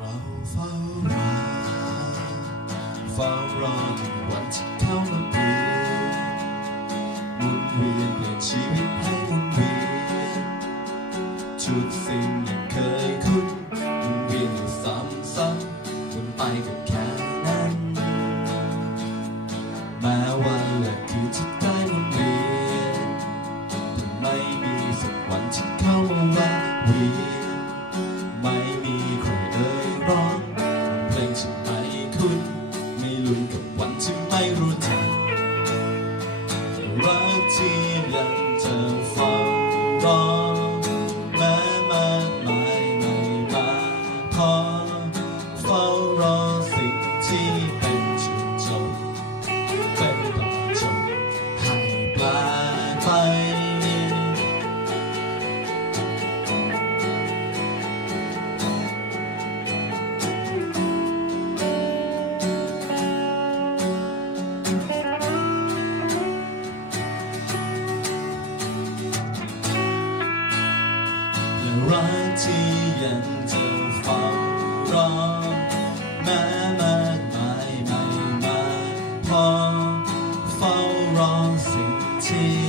เราเฝ้ารอเฝ้ารอถึงวันที่เขามาเปลี่ยนหมุนเวียนเปลี่ยนชีวิตให้หมุนเวียนทุกสิ่งยังเคยคุ้นหมุนเวียนอยู่ซ้ำๆวนไปก็แค่นั้นแม้วันและคืนที่ได้หมุนเวียนแต่ไม่ ทุนไม่ลุ้นกับ รักที่ยังจะเฝ้ารอแม้มากมายไม่มาพอเฝ้ารอสิ่งที่